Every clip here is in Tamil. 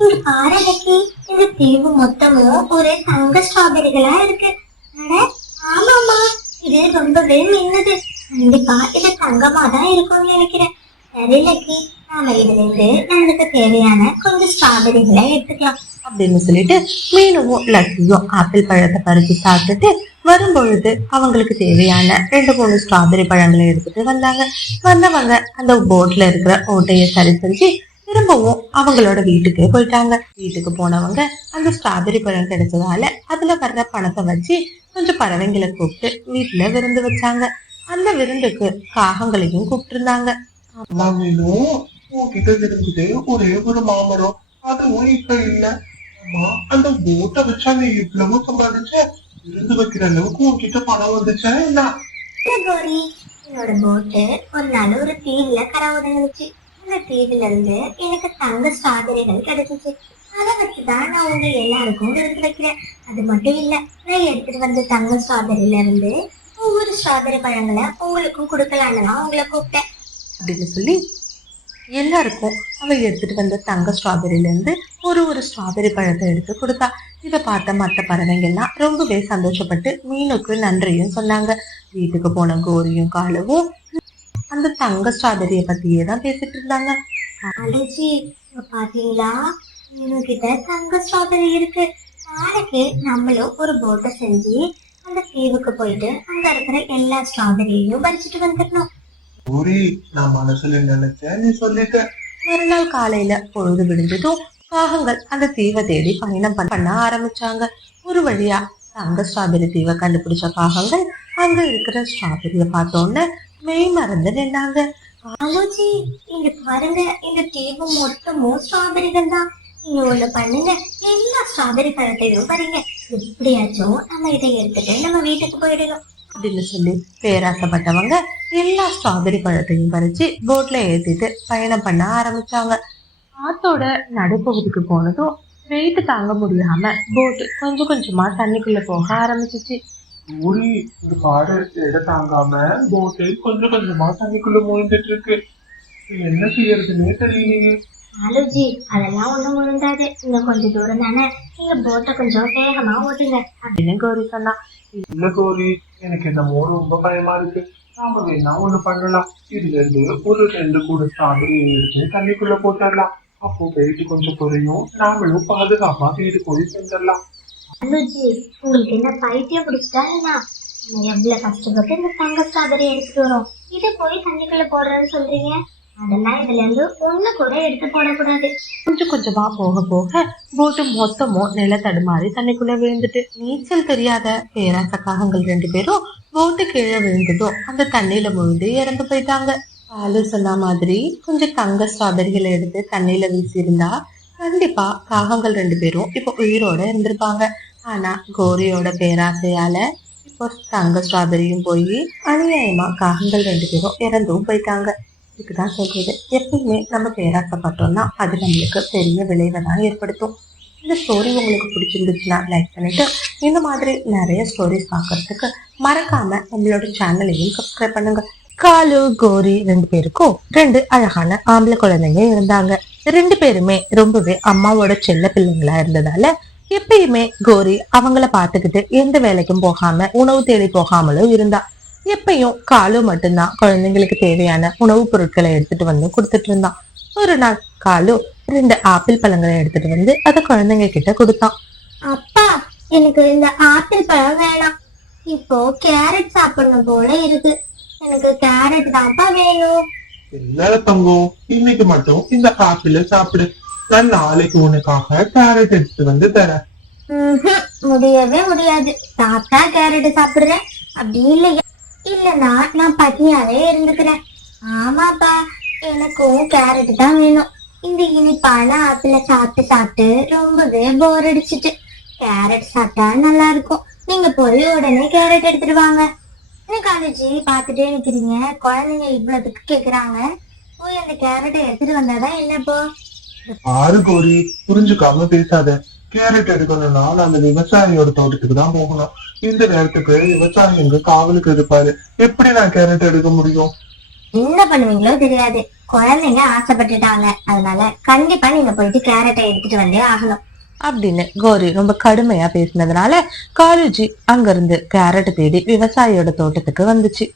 இங்க பாரு லக்கி, இந்த தீவு மொத்தமும் ஒரே தங்க ஸ்ட்ராபெரிகளா இருக்கு. அட ஆமாமா, இது ரொம்பவே மின்னுது. கண்டிப்பா இது தங்கமா தான் இருக்கும்னு நினைக்கிறேன். சரி லக்கி, நாம இதுல இருந்து நம்மளுக்கு தேவையான கொஞ்சம் ஸ்ட்ராபெரிகளை எடுத்துக்கலாம் அப்படின்னு சொல்லிட்டு மீனும் லக்கியும் ஆப்பிள் பழத்தை பறிச்சு சாப்பிட்டுட்டு வரும்பொழுது அவங்களுக்கு தேவையான 2 3 ஸ்ட்ராபெரி பழங்களை எடுத்துட்டு வந்தாங்க. வந்தவங்க அந்த போட்ல இருக்கிற ஓட்டையை சரி செஞ்சு திரும்பவும் அவங்களோட வீட்டுக்கு போயிட்டாங்க. வீட்டுக்கு போனவங்க அந்த ஸ்ட்ராபெரி பழம் கிடைச்சதால அதுல வர்ற பணத்தை வச்சு கொஞ்சம் பறவைங்களை கூப்பிட்டு வீட்டுல விருந்து வச்சாங்க. அந்த விருந்துக்கு காகங்களையும் கூப்பிட்டு இருந்தாங்க. உன்கிட்ட இருந்தது ஒரே ஒரு மாமரம், அதுவும் இப்ப இல்ல. ஆமா, அந்த போட்டை வச்சா நீ இவ்வளவு சம்பாதிச்ச? விருந்து வைக்கிற அளவுக்கு உன்கிட்ட பணம் வந்துச்சா என்ன? கோரி. என்னோட போட்டு ஒரு நாள் ஒரு தீவுல கரை உதவுச்சு. அந்த தீவுல இருந்து எனக்கு தங்க ஸ்ட்ராபெரிகள் கிடைச்சிச்சு. அதை வச்சுதான் நான் உங்க எல்லாருக்கும் விருந்து வைக்கிறேன். அது மட்டும் இல்ல, நான் எடுத்துட்டு வந்த தங்க ஸ்ட்ராபெரியில இருந்து ஒவ்வொரு ஸ்ட்ராபெரி பழங்களை உங்களுக்கும் கொடுக்கலான்னு தான் உங்களை கூப்பிட்டேன் அப்படின்னு சொல்லி எல்லாருக்கும் அவ எடுத்துட்டு வந்த தங்க ஸ்ட்ராபெரியில இருந்து ஒரு ஸ்ட்ராபெரி பழத்தை எடுத்து கொடுத்தா. இதை பார்த்த மற்ற பறவைங்கள்லாம் ரொம்பவே சந்தோஷப்பட்டு மீனுக்கு நன்றியும் சொன்னாங்க. வீட்டுக்கு போன கோரியும் காலுவும் அந்த தங்க ஸ்ட்ராபெரிய பத்தியே தான் பேசிட்டு இருந்தாங்க. அலர்ஜி பாத்தீங்களா, மீனு கிட்ட தங்க ஸ்ட்ராபெரி இருக்கு. நாளைக்கு நம்மளும் ஒரு போட்டை செஞ்சு அந்த தீவுக்கு போயிட்டு அங்க இருக்கிற எல்லா ஸ்ட்ராபெரியையும் பறிச்சுட்டு வந்துடணும். நான் மனசுல நினைச்சேன், நீ சொல்லிட்ட. மறுநாள் காலையில பொழுது விடிஞ்சதும் காகங்கள் அந்த தீவை தேடி பயணம் பண்ண ஆரம்பிச்சாங்க. ஒரு வழியா தங்க ஸ்ட்ராபெரி தீவை கண்டுபிடிச்ச காகங்கள் அங்க இருக்கிற ஸ்ட்ராபெரிய பார்த்தோன்னு மெய் மறந்து நின்னாங்க. ஆலோஜி, இங்க பாருங்க, இந்த தீவு மொத்தமும் ஸ்ட்ராபெரிகள் தான். நீங்க ஒண்ணு பண்ணுங்க, எல்லா ஸ்ட்ராபெரி பழத்தையும் பாருங்க. எப்படியாச்சும் நம்ம இதை எடுத்துட்டு நம்ம வீட்டுக்கு போயிடணும் அப்படின்னு சொல்லி பேராசப்பட்டவங்க எல்லா ஸ்ட்ராபெரி பழத்தையும் பறிச்சு போட்ல ஏத்திட்டு பயணம் பண்ண ஆரம்பிச்சாங்க. ஆத்தோட நடுப்பகுதிக்கு போனதும் வெயிட் தாங்க முடியாம போட் கொஞ்சம் கொஞ்சமா தண்ணிக்குள்ள போக ஆரம்பிச்சிச்சு. ஒரு பாடு இட தாங்காம போட்டு கொஞ்சம் கொஞ்சமா தண்ணிக்குள்ள மூழ்கிட்டு இருக்கு. என்ன செய்யறதுன்னே தெரியலையே. ஆலோஜி, அதெல்லாம் ஒண்ணும் முழுந்தாது. இன்னும் கொஞ்சம் தூரம் தானே, நீங்க போட்டை கொஞ்சம் வேகமா ஓட்டுங்க அப்படின்னு கோரி சொன்னா. இல்ல கோரி, எனக்கு என்னமோ ரொம்ப பயமா இருக்கு. நாம வேணா ஒண்ணு பண்ணலாம். இதுல இருந்து ஒரு 2 கூட ஸ்ட்ராபெரி எடுத்து தண்ணிக்குள்ள போட்டுடலாம். அப்போ வெயிட் கொஞ்சம் குறையும், நாமளும் பாதுகாப்பா வீடு போய் செஞ்சிடலாம். ஆலோஜி, உங்களுக்கு என்ன பைத்தியம் பிடிச்சிட்டா என்ன? நம்ம எவ்வளவு கஷ்டப்பட்டு இந்த தங்க ஸ்ட்ராபெரி எடுத்துட்டு வரோம், இதை போய் தண்ணிக்குள்ள போடுறேன்னு சொல்றீங்க? அதெல்லாம் இதுல இருந்து ஒண்ணு கூட எடுத்து போடக்கூடாது. கொஞ்சம் கொஞ்சமா போக போக போட்டு மொத்தமும் நில தடுமாறி தண்ணிக்குள்ள விழுந்துட்டு நீச்சல் தெரியாத பேராச காகங்கள் 2 பேரும் போட்டு கீழே விழுந்ததும் அந்த தண்ணியில விழுந்து இறந்து போயிட்டாங்க. பாலு சொன்ன மாதிரி கொஞ்சம் தங்க ஸ்ட்ராபெரிகளை எடுத்து தண்ணியில வீசி இருந்தா கண்டிப்பா காகங்கள் 2 பேரும் இப்போ உயிரோட இருந்திருப்பாங்க. ஆனா கோரியோட பேராசையால இப்போ தங்க ஸ்ட்ராபெரியும் போய் அநியாயமா காகங்கள் 2 பேரும் இறந்தும் போயிட்டாங்க. இதுக்குதான் சொல்றது, எப்பயுமே நம்ம பேராசப்பட்டோம்னா அது நம்மளுக்கு பெரிய விளைவை தான் ஏற்படுத்தும். இந்த ஸ்டோரி உங்களுக்கு பிடிச்சிருந்துச்சுன்னா லைக் பண்ணிட்டு இந்த மாதிரி நிறைய ஸ்டோரிஸ் பார்க்கறதுக்கு மறக்காம நம்மளோட சேனலையும் சப்ஸ்கிரைப் பண்ணுங்க. காலு கோரி 2 பேருக்கும் 2 அழகான ஆம்பளை குழந்தைங்க இருந்தாங்க. 2 பேருமே ரொம்பவே அம்மாவோட செல்ல பிள்ளைங்களா இருந்ததால எப்பயுமே கோரி அவங்கள பார்த்துக்கிட்டு எந்த வேலைக்கும் போகாம உணவு தேடி போகாமலும் இருந்தா. எப்பயும் காலு மட்டும்தான் குழந்தைங்களுக்கு தேவையான உணவுப் பொருட்களை எடுத்துட்டு வந்து கொடுத்துட்டு இருந்தான். ஒரு நாள் காலு 2 ஆப்பிள் பழங்களை எடுத்துட்டு வந்து அதை குழந்தைங்க கிட்ட கொடுத்தான். அப்பா, எனக்கு இந்த ஆப்பிள் பழம் வேணாம். இப்போ கேரட் சாப்பிடணும் போல இருக்கு. எனக்கு கேரட் தான்ப்பா வேணும். என்ன தங்கம், இன்னைக்கு மட்டும் இந்த ஆப்பிள சாப்பிடு. நான் நாளைக்கு உனக்காக கேரட் எடுத்துட்டு வந்து தரேன். முடியவே முடியாது. தாத்தா கேரட் சாப்பிடுறேன், அப்படி இல்லையா? இல்லனா நான் பட்னியாவே இருந்துக்கிறேன். ஆமாப்பா, எனக்கும் கேரட் தான் வேணும். இந்த இனிப்பான ஆப்பிள சாப்பிட்டு சாப்பிட்டு ரொம்பவே போர் அடிச்சிட்டு. கேரட் சாப்பிட்டா நல்லா இருக்கும். நீங்க போய் உடனே கேரட் எடுத்துட்டு வாங்க. என்ன காலேஜி பாத்துட்டே நிக்கிறீங்க? குழந்தைங்க இவ்வளவுக்கு கேக்குறாங்க. போய் அந்த கேரட்டை எடுத்துட்டு வந்தாதான் என்னப்போ? ஆறு கோரி, புரிஞ்சுக்காம பேசாத. கேரட் எடுக்கணும்னா அந்த விவசாயியோட தோட்டத்துக்கு தான் போகணும். இந்த நேரத்துக்கு விவசாயி எங்க காவலுக்கு இருப்பாரு. எப்படி நான் கேரட் எடுக்க முடியும்? என்ன பண்ணுவீங்களோ தெரியாது. குழந்தைங்க ஆசைப்பட்டுட்டாங்க, அதனால கண்டிப்பா நீங்க போயிட்டு கேரட்டை எடுத்துட்டு வந்தே ஆகணும் அப்படின்னு கௌரி ரொம்ப கடுமையா பேசினதுனால காலுஜி அங்கிருந்து கேரட் தேடி விவசாயியோட தோட்டத்துக்கு வந்துச்சு.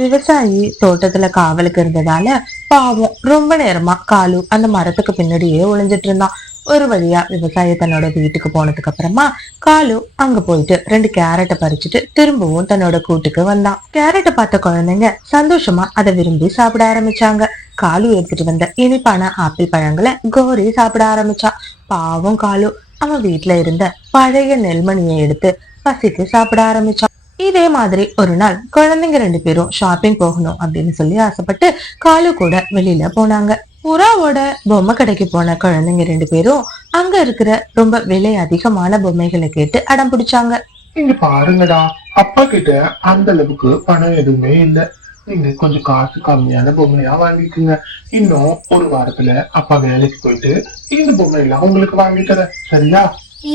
விவசாயி தோட்டத்துல காவலுக்கு இருந்ததால பாவம் ரொம்ப நேரமா காலு அந்த மரத்துக்கு பின்னாடியே ஒளிஞ்சிட்டு இருந்தான். ஒரு வழியா விவசாயி தன்னோட வீட்டுக்கு போனதுக்கு அப்புறமா காலு அங்க போயிட்டு 2 கேரட்டை பறிச்சுட்டு திரும்பவும் தன்னோட கூட்டுக்கு வந்தான். கேரட்டை பார்த்த குழந்தைங்க சந்தோஷமா அதை விரும்பி சாப்பிட ஆரம்பிச்சாங்க. காலு எடுத்துட்டு வந்த இனிப்பான ஆப்பிள் பழங்களை கௌரி சாப்பிட ஆரம்பிச்சான். பாவம் காலு அவன் வீட்டுல இருந்த பழைய நெல்மணியை எடுத்து பசிக்கு சாப்பிட ஆரம்பிச்சான். இதே மாதிரி ஒரு நாள் குழந்தைங்க 2 பேரும் ஷாப்பிங் போகணும் அப்படின்னு சொல்லி ஆசைப்பட்டு காலு கூட வெளியில போனாங்க. புறாவோட பொம்மை கடைக்கு போன குழந்தைங்க 2 பேரும் அங்க இருக்கிற ரொம்ப விலை அதிகமான பொம்மைகளை கேட்டு அடம் பிடிச்சாங்க. இங்க பாருங்கடா, அப்பா கிட்ட அந்த அளவுக்கு பணம் எதுவுமே இல்ல. நீங்க கொஞ்சம் காசு கம்மியான பொம்மையா வாங்கிக்கோங்க. இன்னும் ஒரு வாரத்துல அப்பா வேலைக்கு போயிட்டு இந்த பொம்மையெல்லாம் உங்களுக்கு வாங்கி தரேன், சரியா?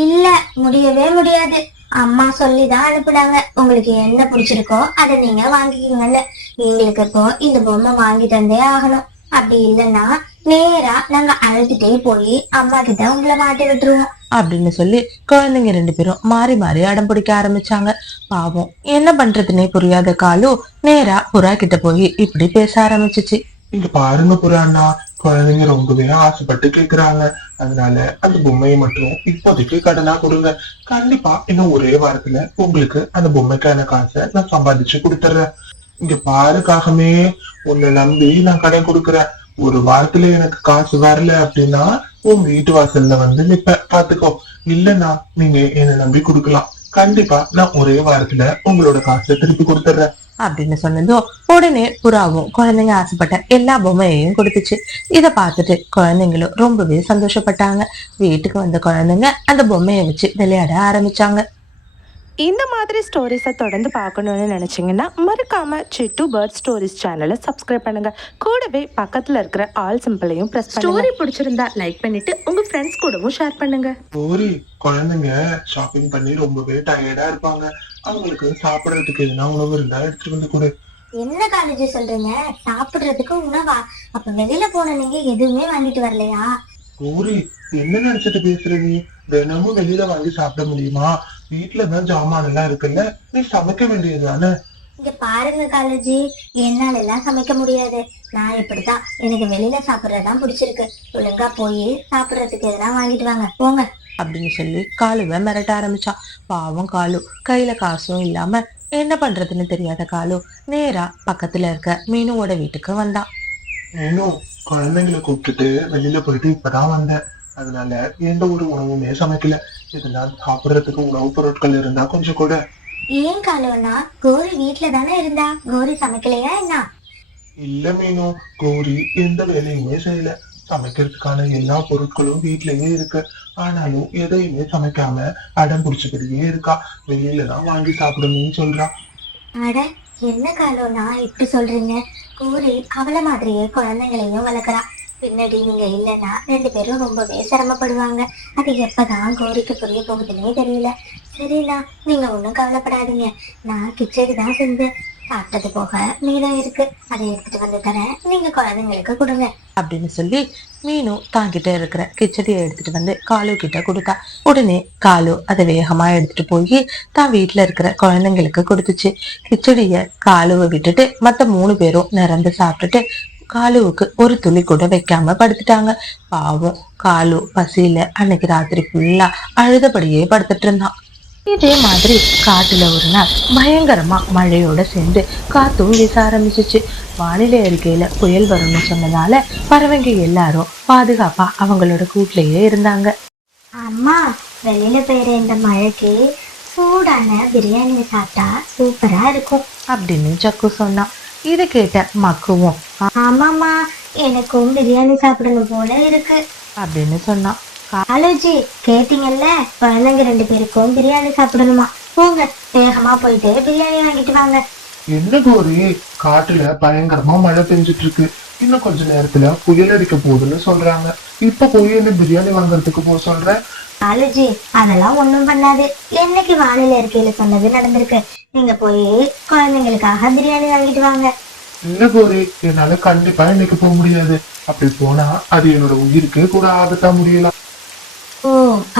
இல்ல, முடியவே முடியாது. அம்மா சொல்லிதான் அனுப்புனாங்க, உங்களுக்கு என்ன பிடிச்சிருக்கோ அதை நீங்க வாங்கிக்கீங்கன்னு. எங்களுக்கு இப்போ இந்த பொம்மை வாங்கி தந்தே ஆகணும். அப்படி இல்லைன்னா நேரா நாங்க அழைச்சிட்டே போய் அம்மா கிட்ட உங்களை மாட்டி விட்டுருவோம் அப்படின்னு சொல்லி குழந்தைங்க 2 பேரும் மாறி மாறி அடம் பிடிக்க ஆரம்பிச்சாங்க. பாவம் என்ன பண்றதுன்னே புரியாத காலு நேரா புறா கிட்ட போய் இப்படி பேச ஆரம்பிச்சிச்சு. இங்க பாருங்க புறாண்ணா, குழந்தைங்க ரொம்பவே ஆசைப்பட்டு கேக்குறாங்க. அதனால அந்த பொம்மையை மட்டும் இப்போதைக்கு கடனா கொடுங்க. கண்டிப்பா இன்னும் ஒரே வாரத்துல உங்களுக்கு அந்த பொம்மைக்கான காசை நான் சம்பாதிச்சு கொடுத்துறேன். இங்க பாருக்காகமே, உன்னை நம்பி நான் கடன் கொடுக்குறேன். ஒரு வாரத்துல எனக்கு காசு வரல அப்படின்னா உன் வீட்டு வாசல்ல வந்து நிப்ப, பாத்துக்கோ. இல்லன்னா நீங்க என்னை நம்பி கொடுக்கலாம். கண்டிப்பா நான் ஒரே வாரத்துல உங்களோட காசை திருப்பி கொடுத்துறேன் அப்படின்னு சொன்னதும் உடனே புறாவும் குழந்தைங்க ஆசைப்பட்ட எல்லா பொம்மையையும் கொடுத்துச்சு. இத பார்த்துட்டு குழந்தைங்களும் ரொம்பவே சந்தோஷப்பட்டாங்க. வீட்டுக்கு வந்த குழந்தைங்க அந்த பொம்மையை வச்சு விளையாட ஆரம்பிச்சாங்க. இந்த மாதிரி ஸ்டோரிஸை தொடர்ந்து பார்க்கணுன்னு நினச்சிங்கன்னா மறக்காமல் சிட்டு பேர்ட் ஸ்டோரிஸ் சேனலை சப்ஸ்கிரைப் பண்ணுங்கள். கூடவே பக்கத்தில் இருக்கிற ஆல் சிம்பிளையும் ப்ரெஸ் பண்ணுங்க. ஸ்டோரி பிடிச்சிருந்தா லைக் பண்ணிவிட்டு உங்கள் ஃப்ரெண்ட்ஸ் கூடவும் ஷேர் பண்ணுங்கள். ஓரி, குழந்தைங்க ஷாப்பிங் பண்ணி ரொம்பவே டயர்டா இருப்பாங்க. அவங்களுக்கு சாப்பிடறதுக்கு எதுனா உணவு இருந்தா எடுத்துட்டு வந்து கொடு. என்ன காலேஜ் சொல்றீங்க? சாப்பிடுறதுக்கு உணவா? அப்ப வெளியில போன நீங்க எதுவுமே வாங்கிட்டு வரலையா? ஓரி, என்ன நினைச்சிட்டு பேசுற நீ? தினமும் வெளியில வாங்கி சாப்பிட முடியுமா? வீட்டுலதான் ஜாமான் எல்லாம் இருக்குல்ல, நீ சமைக்க வேண்டியதுதானே? இங்க பாருங்க காலேஜி, என்னால எல்லாம் சமைக்க முடியாது. நான் இப்படித்தான், எனக்கு வெளியில சாப்பிடறதுதான் பிடிச்சிருக்கு. ஒழுங்கா போய் சாப்பிடறதுக்கு எதெல்லாம் வாங்கிட்டு வாங்க, போங்க அப்படின்னு சொல்லி காலுவை மிரட்ட ஆரம்பிச்சான். பாவம் காலு கையில காசும் இல்லாம என்ன பண்றதுன்னு தெரியாத காலு நேரா பக்கத்துல இருக்க மீனுவோட வீட்டுக்கு வந்தான். மீனும், குழந்தைங்களை கூப்பிட்டுட்டு வெளியில போயிட்டு இப்பதான் வந்தேன். அதனால எந்த ஒரு உணவுமே சமைக்கல. இதெல்லாம் சாப்பிடறதுக்கு உணவுப் பொருட்கள் இருந்தா கொஞ்சம் கூட. ஏன் காலுவனா? கோரி வீட்டுல தானே இருந்தா, கோரி சமைக்கலையா என்ன? இல்ல மீனு, கௌரி எந்த வேலையுமே செய்யல. சமைக்கிறதுக்கான எல்லா பொருட்களும் வீட்லயே இருக்கு. ஆனாலும் எதையுமே சமைக்காம அடம் பிடிச்சுக்கிட்டே இருக்கா. வெளியில தான் வாங்கி சாப்பிடணும்னு சொல்றா. அட, என்ன காலுவனா இப்படி சொல்றீங்க? கோரி அவளை மாதிரியே குழந்தைங்களையும் வளர்க்குறா. பின்னாடி நீங்க இல்லைன்னா 2 பேரும் ரொம்பவே சிரமப்படுவாங்க. அது எப்பதான் கோரிக்கு புரிய போகுதுன்னே தெரியல. சரிண்ணா, நீங்க ஒண்ணும் கவலைப்படாதீங்க. நான் கிச்சடி தான் செஞ்சேன். சாப்பிட்டது போக மீதம் இருக்கு, அதை எடுத்துட்டு வந்து தரேன். நீங்க குழந்தைங்களுக்கு கொடுங்க அப்படின்னு சொல்லி மீனு தாங்கிட்ட இருக்கிற கிச்சடியை எடுத்துட்டு வந்து காலு கிட்ட கொடுத்தா. உடனே காலு அதை வேகமா எடுத்துட்டு போய் தான் வீட்டுல இருக்கிற குழந்தைங்களுக்கு கொடுத்துச்சு. கிச்சடிய காலுவை விட்டுட்டு மத்த 3 பேரும் நிறந்து சாப்பிட்டுட்டு காலுவுக்கு ஒரு துளி கூட வைக்காம படுத்துட்டாங்க. பாவம் காலு பசியில அன்னைக்கு ராத்திரி ஃபுல்லா அழுதபடியே படுத்துட்டு இருந்தான். இதே மாதிரி காட்டுல ஒரு நாள் பயங்கரமா மழையோட சேர்ந்து காத்தும் வீச ஆரம்பிச்சிச்சு. வானிலை அறிக்கையில புயல் வரும்னு சொன்னதால பறவைங்க எல்லாரும் பாதுகாப்பா அவங்களோட கூட்லயே இருந்தாங்க. அம்மா, வெளியில பெய்யுற இந்த மழைக்கு சூடான பிரியாணி சாப்பிட்டா சூப்பரா இருக்கும் அப்படின்னு சக்கு சொன்னான். இதை கேட்ட மக்குவும் ஆமாமா, எனக்கும் பிரியாணி சாப்பிடணும் போல இருக்கு அப்படின்னு சொன்னான். காலேஜி, கேட்டீங்கல்ல, குழந்தைங்க 2 பேருக்கும் பிரியாணி சாப்பிடணுமா? போங்க, வேகமா போயிட்டு பிரியாணி வாங்கிட்டு வாங்க. என்ன கௌரி, காட்டுல பயங்கரமா மழை பெஞ்சிட்டு இருக்கு. இன்னும் கொஞ்ச நேரத்துல புயல் அடிக்க போகுதுன்னு சொல்றாங்க. இப்ப போய் என்ன பிரியாணி வாங்குறதுக்கு போக சொல்ற? காலேஜி, அதெல்லாம் ஒண்ணும் பண்ணாது. என்னைக்கு வானிலை அறிக்கையில சொன்னது நடந்திருக்கு. நீங்க போய் குழந்தைங்களுக்காக பிரியாணி வாங்கிட்டு வாங்க. இல்ல கோரி, என்னால கண்டிப்பா இன்னைக்கு போக முடியாது. அப்படி போனா அது என்னோட உயிருக்கு கூட ஆபத்தா முடியலாம். ஓ,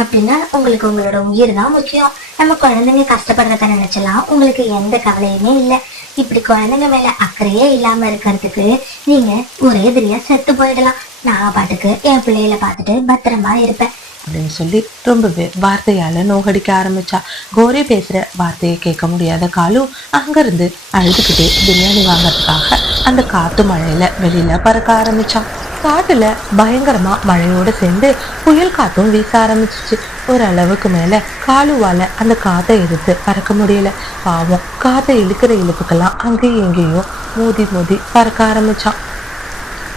அப்படின்னா உங்களுக்கு உங்களோட உயிர் தான் முக்கியம். நம்ம குழந்தைங்க கஷ்டப்படுறத நினைச்சலாம் உங்களுக்கு எந்த கவலையுமே இல்ல. இப்படி குழந்தைங்க மேல அக்கறையே இல்லாம இருக்கிறதுக்கு நீங்க ஒரே திரியா செத்து போயிடலாம். நான் பாட்டுக்கு என் பிள்ளைகளை பார்த்துட்டு பத்திரமா இருப்பேன் அப்படின்னு சொல்லி ரொம்பவே வார்த்தையால நோகடிக்க ஆரம்பிச்சா. கோரி பேசுற வார்த்தையை கேட்க முடியாத காலு அங்கிருந்து அழுதுகிட்டே பிரியாணி வாங்கறதுக்காக அந்த காத்து மழையில வெளியில பறக்க ஆரம்பிச்சான். காட்டுல பயங்கரமா மழையோட சேர்ந்து புயல் காத்தும் வீச ஆரம்பிச்சிச்சு. ஒரு அளவுக்கு மேல காலுவால அந்த காத்தை எடுத்து பறக்க முடியல. பாவம், காத்தை இழுக்கிற இழுப்புக்கெல்லாம் அங்கேயும் எங்கேயும் மோதி மோதி பறக்க ஆரம்பிச்சான்.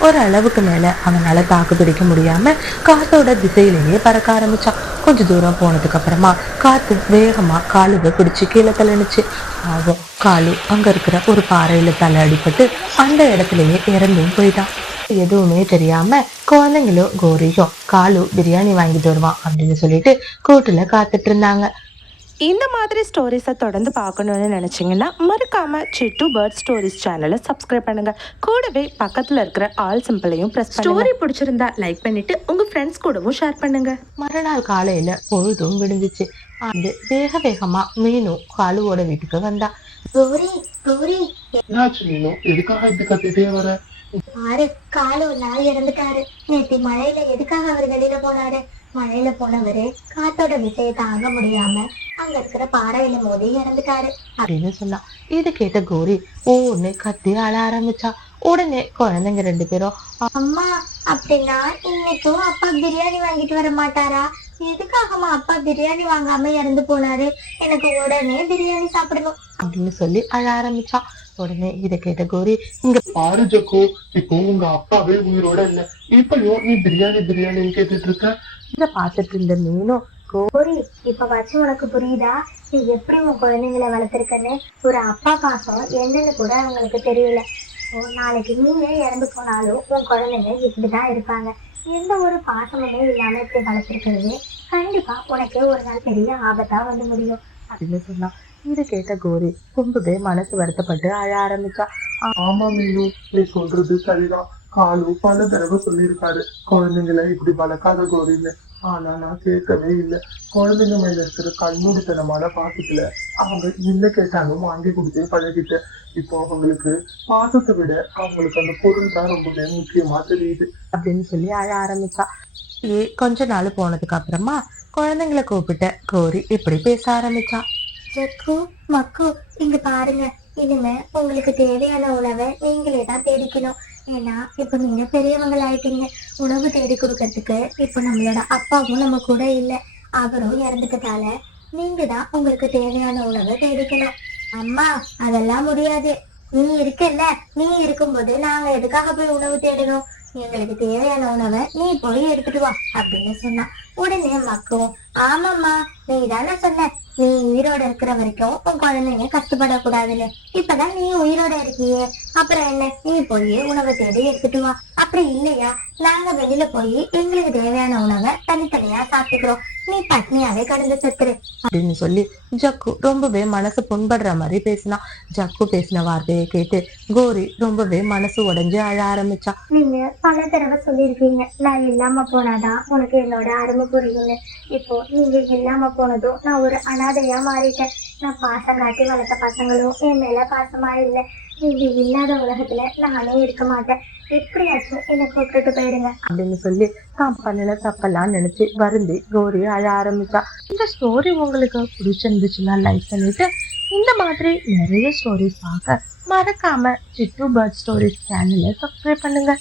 ஒரு அளவுக்கு மேல அவனால தாக்கு பிடிக்க முடியாம காத்தோட திசையிலேயே பறக்க ஆரம்பிச்சான். கொஞ்ச தூரம் போனதுக்கு அப்புறமா காத்து வேகமா காலுவை பிடிச்சு கீழே தள்ளினுச்சு. ஆகும், காலு அங்க இருக்கிற ஒரு பாறையில தலை அடிபட்டு அந்த இடத்துலயே இறந்தும் போயிட்டான். எதுவுமே தெரியாம குழந்தைங்களும் கோரியும் காலு பிரியாணி வாங்கிட்டு வருவான் அப்படின்னு சொல்லிட்டு கூட்டுல காத்துட்டு இருந்தாங்க. இந்த மாதிரி ஸ்டோரிஸை தொடர்ந்து பார்க்கணுன்னு நினச்சிங்கன்னா மறக்காமல் சிட்டு பேர்ட் ஸ்டோரிஸ் சேனலை சப்ஸ்கிரைப் பண்ணுங்கள். கூடவே பக்கத்தில் இருக்கிற ஆல் சிம்பிளையும் ப்ரெஸ் ஸ்டோரி பிடிச்சிருந்தா லைக் பண்ணிவிட்டு உங்கள் ஃப்ரெண்ட்ஸ் கூடவும் ஷேர் பண்ணுங்கள். மறுநாள் காலையில பொழுதும் விடிஞ்சிச்சு. அது வேக வேகமா மீனும் காலுவோட வீட்டுக்கு வந்தா. கௌரி, கௌரி, என்னாச்சு மீனு, எதுக்காக இப்படி கத்திட்டே வர? ஆறு காலு ஒரு நாள் இறந்துட்டாரு. நேற்று மழையில எதுக்காக அவர் வெளியில போனாரு? மழையில போனவரு காத்தோட விசையை தாங்க முடியாம அங்க இருக்கிற பாறையில மோதி இறந்துட்டாரு அப்படின்னு சொன்னா. இது கேட்ட கோரி ஒன்னு கத்தி அழ ஆரம்பிச்சா. உடனே குழந்தைங்க 2 பேரும் அம்மா, அப்படின்னா இன்னைக்கும் அப்பா பிரியாணி வாங்கிட்டு வர மாட்டாரா? எதுக்காகமா அப்பா பிரியாணி வாங்காம இறந்து போனாரு? எனக்கு உடனே பிரியாணி சாப்பிடணும் அப்படின்னு சொல்லி அழ ஆரம்பிச்சா. உடனே இதை கேட்ட கோரி, இங்க பாரு ஜக்கு, இப்போ உங்க அப்பாவே உயிரோட இல்ல, இப்பயும் நீ பிரியாணி பிரியாணின்னு கேட்டுட்டு இருக்க. இத பார்த்துட்டு இருந்த மீனும் கோரி, இப்ப வச்சு உனக்கு புரியுதா நீ எப்படி உன் குழந்தைங்களை வளர்த்திருக்கன்னு? ஒரு அப்பா பாசம் என்னன்னு கூட அவங்களுக்கு தெரியல. நாளைக்கு நீங்க இறந்து போனாலும் உன் குழந்தைங்க இப்படிதான் இருப்பாங்க. எந்த ஒரு பாசமுமே இல்லாம இப்படி வளர்த்திருக்கிறது கண்டிப்பா உனக்கே ஒரு நாள் பெரிய ஆபத்தா வந்து முடியும் அப்படின்னு சொன்னா. இது கேட்ட கோரி ரொம்பவே மனசு வருத்தப்பட்டு அழ ஆரம்பிச்சா. ஆமா மீனு, நீ சொல்றது சரிதான். காலு பல தடவை சொல்லியிருக்காரு குழந்தைங்களை இப்படி வளர்க்காத கோரின்னு. ஆனா நான் கேட்கவே இல்லை. குழந்தைங்க மேல இருக்கிற கண்மூடித்தனமான பாசத்துல அவங்க என்ன கேட்டாலும் வாங்கி கொடுத்தே பழகிட்டேன். இப்போ அவங்களுக்கு பாசத்தை விட அவங்களுக்கு அந்த பொருள் தான் ரொம்பவே முக்கியமா தெரியுது அப்படின்னு சொல்லி அழ ஆரம்பிச்சா. கொஞ்ச நாள் போனதுக்கு அப்புறமா குழந்தைங்களை கூப்பிட்ட கோரி இப்படி பேச ஆரம்பிச்சா. ஜக்கு, மக்கு, இங்க பாருங்க. இனிமே உங்களுக்கு தேவையான உணவை நீங்களே தான் தேடிக்கணும். ஏன்னா இப்ப நீங்க பெரியவங்களாயிட்டீங்க. உணவு தேடி கொடுக்கறதுக்கு இப்ப நம்மளோட அப்பாவும் நம்ம கூட இல்லை. அவரும் இறந்துட்டதால நீங்க தான் உங்களுக்கு தேவையான உணவை தேடிக்கணும். அம்மா, அதெல்லாம் முடியாது. நீ இருக்கல்ல, நீ இருக்கும்போது நாங்க எதுக்காக போய் உணவு தேடணும்? எங்களுக்கு தேவையான உணவை நீ போய் எடுத்துட்டு வா அப்படின்னு சொன்னா. உடனே மக்கும், ஆமாம்மா, நீ தானே சொன்ன நீ உயிரோட இருக்கிற வரைக்கும் உன் குழந்தைங்க கஷ்டப்படக்கூடாதுன்னு. இப்பதான் நீ உயிரோட இருக்கியே, அப்புறம் என்ன, நீ போய் உணவை தேடி எடுத்துட்டு வா. அப்படி இல்லையா, நாங்க வெளியில போய் எங்களுக்கு தேவையான உணவை தனித்தனியா சாப்பிட்டுக்கிறோம். நீ பட்னியாவே கடந்து செத்துரு அப்படின்னு சொல்லி ஜக்கு ரொம்பவே மனசு புண்படுற மாதிரி பேசினா. ஜக்கு பேசின வார்த்தையை கேட்டு கோரி ரொம்பவே மனசு உடைஞ்சு அழ ஆரம்பிச்சா. நீங்க பல தடவை சொல்லியிருக்கீங்க நான் இல்லாம போனாதான் உனக்கு என்னோட அருமை புரியும்னு. இப்போ நீங்க இல்லாம போனதும் நான் ஒரு அனாதையா மாறிட்டேன். நான் பாசம் காட்டி வளர்த்த பசங்களும் என் மேல பாசமா இல்லை. நீங்க இல்லாத உலகத்துல நானே இருக்க மாட்டேன். எப்படியாச்சும் என்னை கூப்பிட்டு போயிடுங்க அப்படின்னு சொல்லி தான் பண்ணின தப்பெல்லாம் நினைச்சு வருந்தி கோரி அழ ஆரம்பிச்சா. இந்த ஸ்டோரி உங்களுக்கு பிடிச்சிருந்துச்சுன்னா லைக் பண்ணிட்டு இந்த மாதிரி நிறைய ஸ்டோரிஸ் பார்க்க மறக்காம சிட்டு பேர்ட் ஸ்டோரிஸ் சேனலை சப்ஸ்கிரைப் பண்ணுங்க.